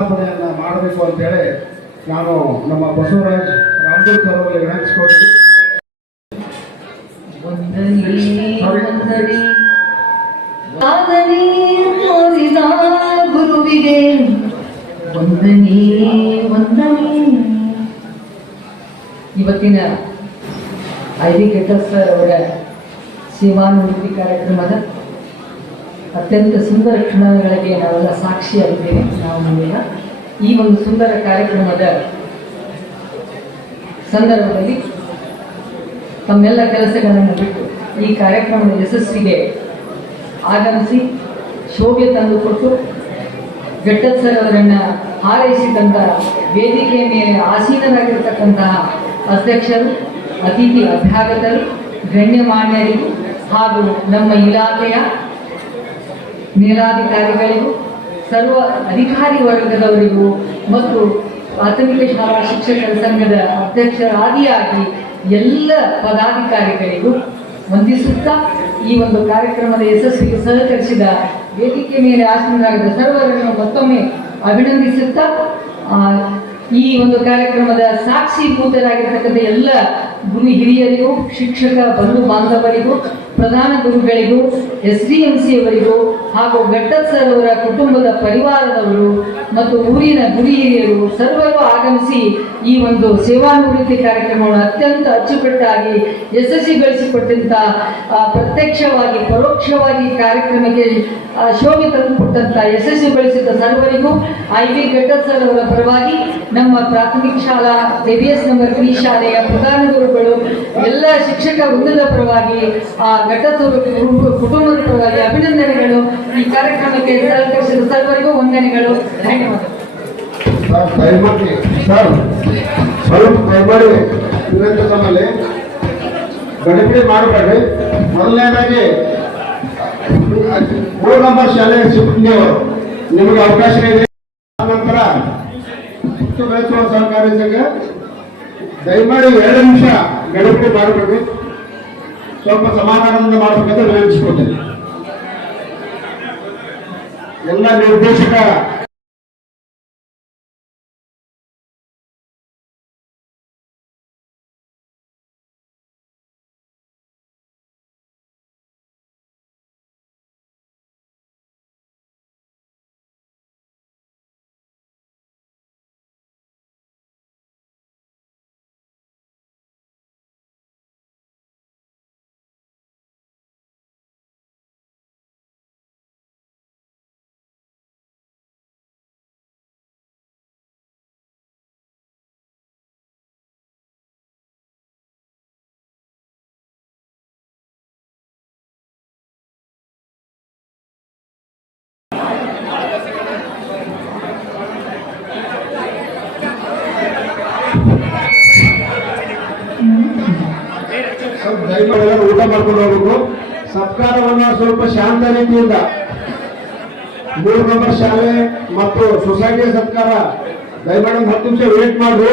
ಸ್ಥಾಪನೆಯನ್ನ ಮಾಡಬೇಕು ಅಂತೇಳಿ ನಾನು ನಮ್ಮ ಬಸವರಾಜ್ ರಾಮದೂರ್ ಸರ್ ಅವರಿಗೆ ವಿನಂತಿಸ್ಕೊಳ್ತೀನಿ. ವಂದನೆ ವಂದನೆ ಇವತ್ತಿನ ಐ ಡಿ ಕೆಟ್ಟ ಸರ್ ಅವರ ಸೇವಾನಿವೃತ್ತಿ ಕಾರ್ಯಕ್ರಮದ ಅತ್ಯಂತ ಸುಂದರ ಕ್ಷಣಗಳಿಗೆ ನಾವೆಲ್ಲ ಸಾಕ್ಷಿಯಾಗಿದ್ದೇವೆ ನಾವು ಮುಂದಿನ ಈ ಒಂದು ಸುಂದರ ಕಾರ್ಯಕ್ರಮದ ಸಂದರ್ಭದಲ್ಲಿ ತಮ್ಮೆಲ್ಲ ಕೆಲಸಗಳನ್ನು ಬಿಟ್ಟು ಈ ಕಾರ್ಯಕ್ರಮದ ಯಶಸ್ಸಿಗೆ ಆಗಮಿಸಿ ಶೋಭೆ ತಂದುಕೊಟ್ಟು ಗಟ್ಟತ್ ಸರ್ ಅವರನ್ನು ಹಾರೈಸಿದಂಥ ವೇದಿಕೆಯ ಮೇಲೆ ಆಸೀನರಾಗಿರ್ತಕ್ಕಂತಹ ಅಧ್ಯಕ್ಷರು, ಅತಿಥಿ ಅಭ್ಯಾಗತರು, ಗಣ್ಯಮಾನ್ಯರಿಗೂ ಹಾಗೂ ನಮ್ಮ ಇಲಾಖೆಯ ಮೇಲಾಧಿಕಾರಿಗಳಿಗೂ, ಸರ್ವ ಅಧಿಕಾರಿ ವರ್ಗದವರಿಗೂ ಮತ್ತು ಪ್ರಾಥಮಿಕ ಶಾಲಾ ಶಿಕ್ಷಕರ ಸಂಘದ ಅಧ್ಯಕ್ಷರಾದಿಯಾಗಿ ಎಲ್ಲ ಪದಾಧಿಕಾರಿಗಳಿಗೂ ವಂದಿಸುತ್ತಾ ಈ ಒಂದು ಕಾರ್ಯಕ್ರಮದ ಯಶಸ್ವಿಗೆ ಸಹಕರಿಸಿದ ವೇದಿಕೆ ಮೇಲೆ ಆಸೀನರಾಗಿದ್ದ ಸರ್ವರನ್ನು ಮತ್ತೊಮ್ಮೆ ಅಭಿನಂದಿಸುತ್ತಾ ಈ ಒಂದು ಕಾರ್ಯಕ್ರಮದ ಸಾಕ್ಷೀಭೂತರಾಗಿರ್ತಕ್ಕಂಥ ಎಲ್ಲ ಗುರು ಹಿರಿಯರಿಗೂ, ಶಿಕ್ಷಕ ಬಂಧು ಬಾಂಧವರಿಗೂ ಪ್ರಧಾನ ಗುರುಗಳಿಗೂ, ಎಸ್ ಡಿ ಎಂ ಸಿ ಅವರಿಗೂ ಹಾಗೂ ಗಟ್ಟತ್ ಸರ್ ಅವರ ಕುಟುಂಬದ ಪರಿವಾರದವರು ಮತ್ತು ಊರಿನ ಗುರಿ ಹಿರಿಯರು ಸರ್ವರು ಆಗಮಿಸಿ ಈ ಒಂದು ಸೇವಾನಿವೃತ್ತಿ ಕಾರ್ಯಕ್ರಮವನ್ನು ಅತ್ಯಂತ ಅಚ್ಚುಕಟ್ಟಾಗಿ ಯಶಸ್ವಿ ಗಳಿಸಿಕೊಟ್ಟಂತ ಪ್ರತ್ಯಕ್ಷವಾಗಿ, ಪರೋಕ್ಷವಾಗಿ ಕಾರ್ಯಕ್ರಮಕ್ಕೆ ಶೋಭೆ ತಂದುಕೊಟ್ಟಂತ ಯಶಸ್ವಿಗೊಳಿಸಿದ ಸರ್ವರಿಗೂ, ಐ ವಿ ಗಟ್ಟತ್ ಸರ್ ಅವರ ಪರವಾಗಿ ನಮ್ಮ ಪ್ರಾಥಮಿಕ ಶಾಲಾ ಎಸ್ ನಂಬರ್ ಬಿ ಶಾಲೆಯ ಪ್ರಧಾನ ಗುರುಗಳು, ಎಲ್ಲ ಶಿಕ್ಷಕ ವೃಂದದ ಪರವಾಗಿ, ಆ ಕುಟುಂಬ- ಕುಟುಂಬದ ಪರವಾಗಿ ಅಭಿನಂದನೆಗಳು. ಈ ಕಾರ್ಯಕ್ರಮಕ್ಕೆ ಸಹಕರಿಸಿದ ಸರ್ವರಿಗೂ ವಂದನೆಗಳು. ಧನ್ಯವಾದಗಳು ಗಡಿಬಿಡಿ ಮಾಡಬೇಡ್ರಿ ಮೊದಲನೇದಾಗಿ, ಮೂರು ನಂಬರ್ ಶಾಲೆ ಸಿಬ್ಬಂದಿಯವರು. ನಿಮಗೆ ಅವಕಾಶ ಇದೆ. ನಂತರ ಬೆಳೆಸುವ ಸಹಕಾರಿ ಸಂಘ. ದಯಮಾಡಿ ಎರಡು ನಿಮಿಷ ಗಡಿಬಿಡಿ ಮಾಡಬೇಡಿ. ಸ್ವಲ್ಪ ಸಮಾಧಾನದಿಂದ ಮಾಡಬೇಕಂತ ವಿನಂತಿಸ್ಕೊಳ್ತೇನೆ. ಎಲ್ಲ ನಿರ್ದೇಶಕ ಸ್ವಲ್ಪ ದಯಮಾಡಿ ಊಟ ಮಾಡ್ಕೊಂಡು ಹೋಗ್ಬೇಕು. ಸತ್ಕಾರವನ್ನ ಸ್ವಲ್ಪ ಶಾಂತ ರೀತಿಯಿಂದ. ಮೂರು ನಂಬರ್ ಶಾಲೆ ಮತ್ತು ಸೊಸೈಟಿ ಸತ್ಕಾರ. ದಯಮಾಡಿ ಹತ್ತು ನಿಮಿಷ ವೇಟ್ ಮಾಡ್ರಿ.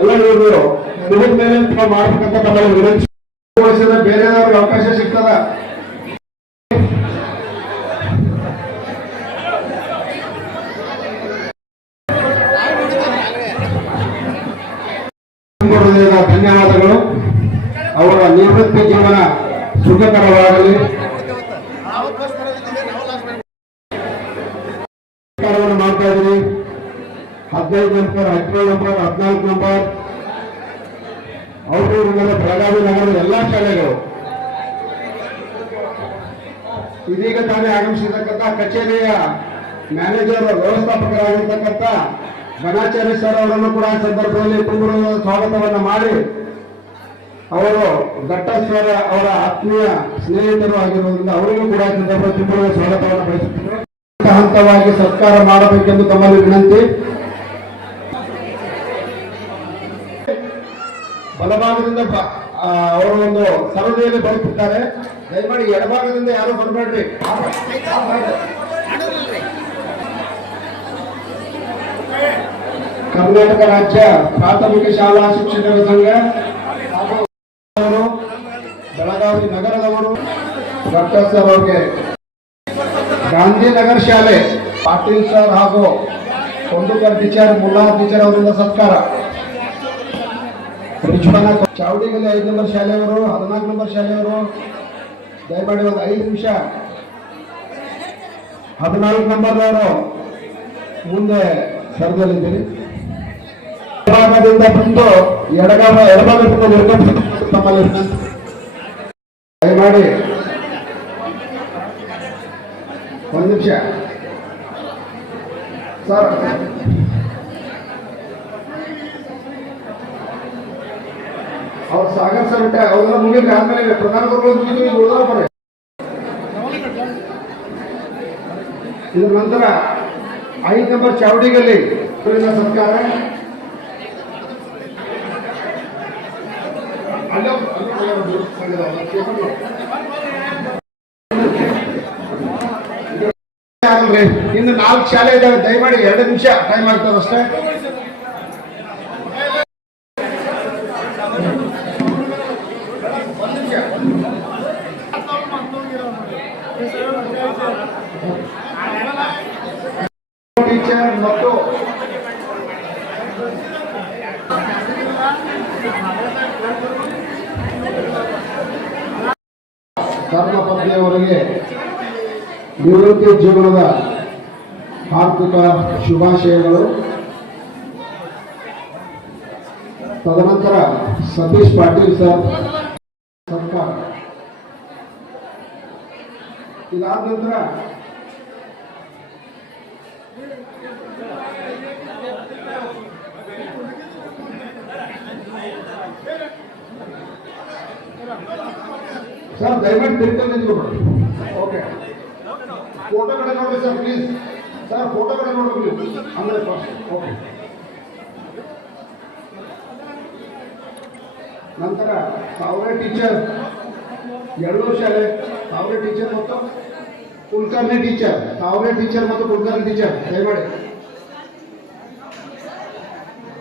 ಎಲ್ಲ ಇವರು ಮುಗಿದ ಮೇಲೆ ಮಾಡ್ಬೇಕಂತ ತಮ್ಮಲ್ಲಿ ವಿನಂತಿ. ಬೇರೆ ಅವಕಾಶ ಸುಖಕರವಾಗಲಿ ಮಾಡ್ತಾ ಇದ್ದೀನಿ. ಹದಿನೈದು ನಂಬರ್, ಹದಿನೇಳು ನಂಬರ್, ಹದಿನಾಲ್ಕು ನಂಬರ್. ನಗರ ಬೆಳಗಾವಿ ನಗರದ ಎಲ್ಲಾ ಶಾಲೆಗಳು. ಇದೀಗ ತಾನೇ ಆಗಮಿಸಿರ್ತಕ್ಕಂಥ ಕಚೇರಿಯ ಮ್ಯಾನೇಜರ್, ವ್ಯವಸ್ಥಾಪಕರಾಗಿರ್ತಕ್ಕಂಥ ಗಣಾಚಾರ್ಯ ಸರ್ ಅವರನ್ನು ಕೂಡ ಸಂದರ್ಭದಲ್ಲಿ ಪೂರ್ವ ಸ್ವಾಗತವನ್ನ ಮಾಡಿ ಅವರು ಘಟ್ಟ ಅವರ ಆತ್ಮೀಯ ಸ್ನೇಹಿತರು ಆಗಿರುವುದರಿಂದ ಅವರಿಗೂ ಕೂಡ ಸಂದರ್ಭದಲ್ಲಿ ಸ್ವಾಗತವನ್ನು ಬಯಸುತ್ತೇವೆ ಹಂತ ಹಂತವಾಗಿ ಸರ್ಕಾರ ಮಾಡಬೇಕೆಂದು ತಮ್ಮಲ್ಲಿ ವಿನಂತಿ. ಬಲಭಾಗದಿಂದ ಅವರು ಒಂದು ಸರದಿಯಲ್ಲಿ ಬರುತ್ತಿದ್ದಾರೆ. ದಯಮಾಡಿ ಎಡಭಾಗದಿಂದ ಯಾರು ಬರಬೇಡ್ರಿ. ಕರ್ನಾಟಕ ರಾಜ್ಯ ಪ್ರಾಥಮಿಕ ಶಾಲಾ ಶಿಕ್ಷಕರ ಸಂಘ ನಗರದವರು, ಡಾಕ್ಟರ್ ಸರ್ ಅವ್ರಿಗೆ ಗಾಂಧಿನಗರ್ ಶಾಲೆ, ಪಾಟೀಲ್ ಸರ್ ಹಾಗೂ ಕೊಂಡುಕರ್ ಟೀಚರ್ ಮುಲ್ಲಾ ಟೀಚರ್ ಅವರಿಂದ ಸತ್ಕಾರ. ಚಾವಡಿಗಲ್ಲಿ ಐದು ನಂಬರ್ ಶಾಲೆಯವರು, ಹದಿನಾಲ್ಕು ನಂಬರ್ ಶಾಲೆಯವರು. ದಯಮಾಡಿ ಒಂದು ಐದು ನಿಮಿಷ. ಹದಿನಾಲ್ಕು ನಂಬರ್ನವರು ಮುಂದೆ ಸರದಲ್ಲಿದ್ದೀರಿ. ಎಡಭಾಗದಿಂದ ಬಂದು ಎಡಗಾಲ ಎಡಭಾಗದಿಂದ ನಿರ್ಗಮಿಸಿ ತಮ್ಮಲ್ಲಿ ದಯಮಾಡಿ ಒಂದು ನಿಮಿಷ. ಸರ್. ಅವ್ರು ಸಾಗರ್ ಸರ್ ಬಿಟ್ಟೆ ಅವ್ರೆಲ್ಲ ಮುಗಿದ್ರೆ ಆದ್ಮೇಲೆ ಪ್ರಧಾನ ಗುರುಗಳು ಮುಗಿದು ಈಗ ಉಳಿದ ಬರ್ರಿ. ಇದ್ರ ನಂತರ ಐದು ನಂಬರ್ ಚಾವಡಿಗಲ್ಲಿ ಇವರಿಂದ ಇನ್ನು ನಾಲ್ಕು ಶಾಲೆ ಇದ್ದಾವೆ. ದಯಮಾಡಿ ಎರಡು ನಿಮಿಷ ಟೈಮ್ ಆಗ್ತದಷ್ಟೇ ಟೀಚರ್ ಮತ್ತು ಧರ್ಮಪತ್ನಿಯವರಿಗೆ ನಿವೃತ್ತಿ ಜೀವನದ ಹಾರ್ದಿಕ ಶುಭಾಶಯಗಳು. ತದನಂತರ ಸತೀಶ್ ಪಾಟೀಲ್ ಸರ್ ಸರ್ಕಾರ. ಇದಾದ ನಂತರ ಸರ್ ದಯವಿಟ್ಟು ತಿರ್ಕೊಂಡು ನೋಡಿ ಓಕೆ ಫೋಟೋ ಕಡೆ ನೋಡಿ ಸರ್ ಪ್ಲೀಸ್ ಸರ್ ಫೋಟೋ ಕಡೆ ನೋಡಿ ಅಂದ್ರೆ ಓಕೆ ನಂತರ ಸಾವಿರ ಟೀಚರ್ ಎರಡೂ ಶಾಲೆ ಸಾವಿರ ಟೀಚರ್ ಮತ್ತು ಕುಲಕರ್ಣಿ ಟೀಚರ್ ಸಾವಿರ ಟೀಚರ್ ಮತ್ತು ಕುಲಕರ್ಣಿ ಟೀಚರ್ ದಯಮಾಡಿ.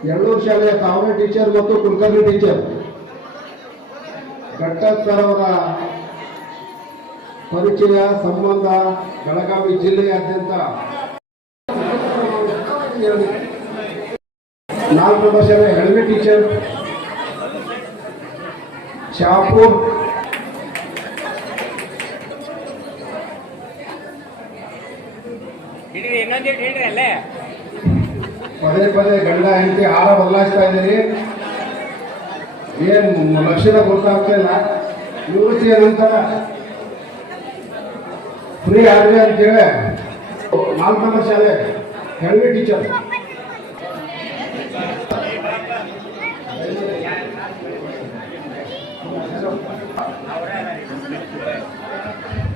ಎರಡೂರು ಶಾಲೆಯ ಸಾವಿರ ಟೀಚರ್ ಮತ್ತು ಕುಲಕರ್ಣಿ ಟೀಚರ್ ಸರ್ ಅವರ ಪರಿಚಯ ಸಂಬಂಧ ಬೆಳಗಾವಿ ಜಿಲ್ಲೆಯಾದ್ಯಂತ. ನಾಲ್ಕು ವರ್ಷದ ಹೆಳವಿ ಟೀಚರ್ ಶಾಪುರ್. ಪದೇ ಪದೇ ಗಂಡ ಹೆಂಡತಿ ಆಳ ಬದಲಾಯಿಸ್ತಾ ಇದ್ದೀರಿ. ಏನ್ ಲಕ್ಷಣ ಗೊತ್ತಾಗ್ತಾ ಇಲ್ಲ? ನಿವೃತ್ತಿಯ ನಂತರ. ಫ್ರೀ ಆದ್ರೆ ಅಂತೇಳಿ ನಾಲ್ಕು ನಂಬರ್ ಶಾಲೆ ಹೆಲ್ವಿ ಟೀಚರ್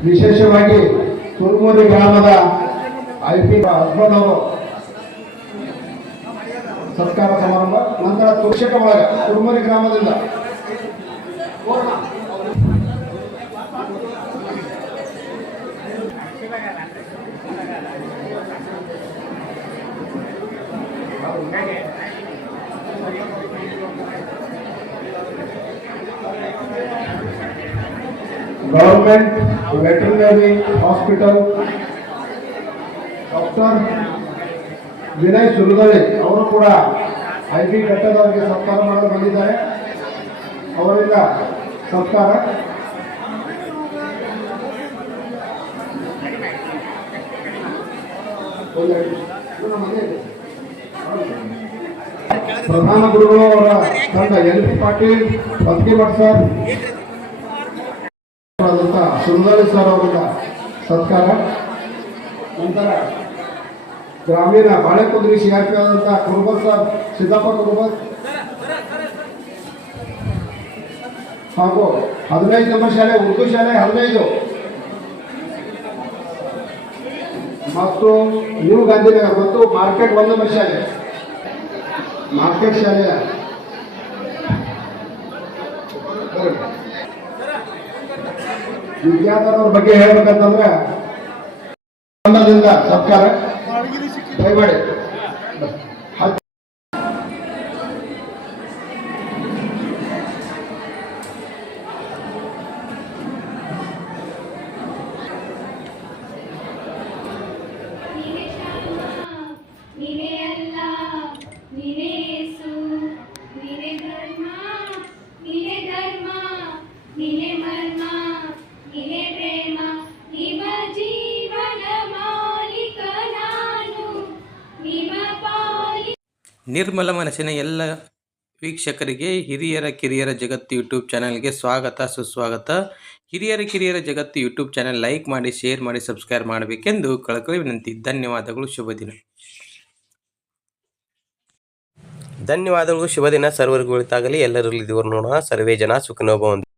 ವಿಶೇಷವಾಗಿ ತುರ್ಮೂರಿ ಗ್ರಾಮದ ಐ ಪಿ ಹಸ್ಬಂಡ್ ಅವರು ಸತ್ಕಾರ ಸಮಾರಂಭ ನಂತರ ತುರ್ಷಕ ಒಳಗ ಕುರುಮರಿ ಗ್ರಾಮದಿಂದ government veterinary hospital doctor Vinay Suradalli ಅವರು ಕೂಡ ಐ ಪಿ ಘಟ್ಟದವರಿಗೆ ಸತ್ಕಾರ ಮಾಡಲು ಬಂದಿದ್ದಾರೆ. ಅವರಿಂದ ಸತ್ಕಾರ. ಪ್ರಧಾನ ಗುರುಗಳು ಅವರ ತಂಡ L P Patil Badkimath sir Sundari sir ಅವರಿಂದ ಸತ್ಕಾರ. ನಂತರ ಗ್ರಾಮೀಣ ಬಾಳೆಕುದ್ರಿ ಸಿ ಆರ್ ಪಿ ಆದಂಥ ಕುರುಬರ್ ಸರ್ ಸಿದ್ದಪ್ಪ ಕುರುಬರ್ ಹಾಗೂ ಹದಿನೈದು ನಂಬರ್ ಶಾಲೆ, ಉರ್ದು ಶಾಲೆ ಹದಿನೈದು. ಮತ್ತು ನ್ಯೂ ಗಾಂಧಿನಗರ ಮತ್ತು ಮಾರ್ಕೆಟ್ ಒಂದು ನಂಬರ್ ಶಾಲೆ. ಮಾರ್ಕೆಟ್ ಶಾಲೆ. ವಿದ್ಯಾರ್ಥಿಗಳ ಬಗ್ಗೆ ಹೇಳ್ಬೇಕಂತಂದ್ರೆ ಸರ್ಕಾರ ದಯಮಾಡಿ ನಿರ್ಮಲ ಮನಸ್ಸಿನ ಎಲ್ಲ ವೀಕ್ಷಕರಿಗೆ ಹಿರಿಯರ ಕಿರಿಯರ ಜಗತ್ತು ಯೂಟ್ಯೂಬ್ ಚಾನಲ್ಗೆ ಸ್ವಾಗತ, ಸುಸ್ವಾಗತ. ಹಿರಿಯರ ಕಿರಿಯರ ಜಗತ್ತು ಯೂಟ್ಯೂಬ್ ಚಾನಲ್ ಲೈಕ್ ಮಾಡಿ, ಶೇರ್ ಮಾಡಿ, ಸಬ್ಸ್ಕ್ರೈಬ್ ಮಾಡಬೇಕೆಂದು ಕಳಕಳಿ ವಿನಂತಿ. ಧನ್ಯವಾದಗಳು, ಶುಭ ದಿನ. ಧನ್ಯವಾದಗಳು, ಶುಭ ದಿನ. ಸರ್ವರಿಗೂ ಉಳಿತಾಗಲಿ ಎಲ್ಲರಲ್ಲಿ ಇದುವರೆಗೂ ನೋಡೋಣ. ಸರ್ವೇ ಜನ ಸುಖನೋಭವಂತು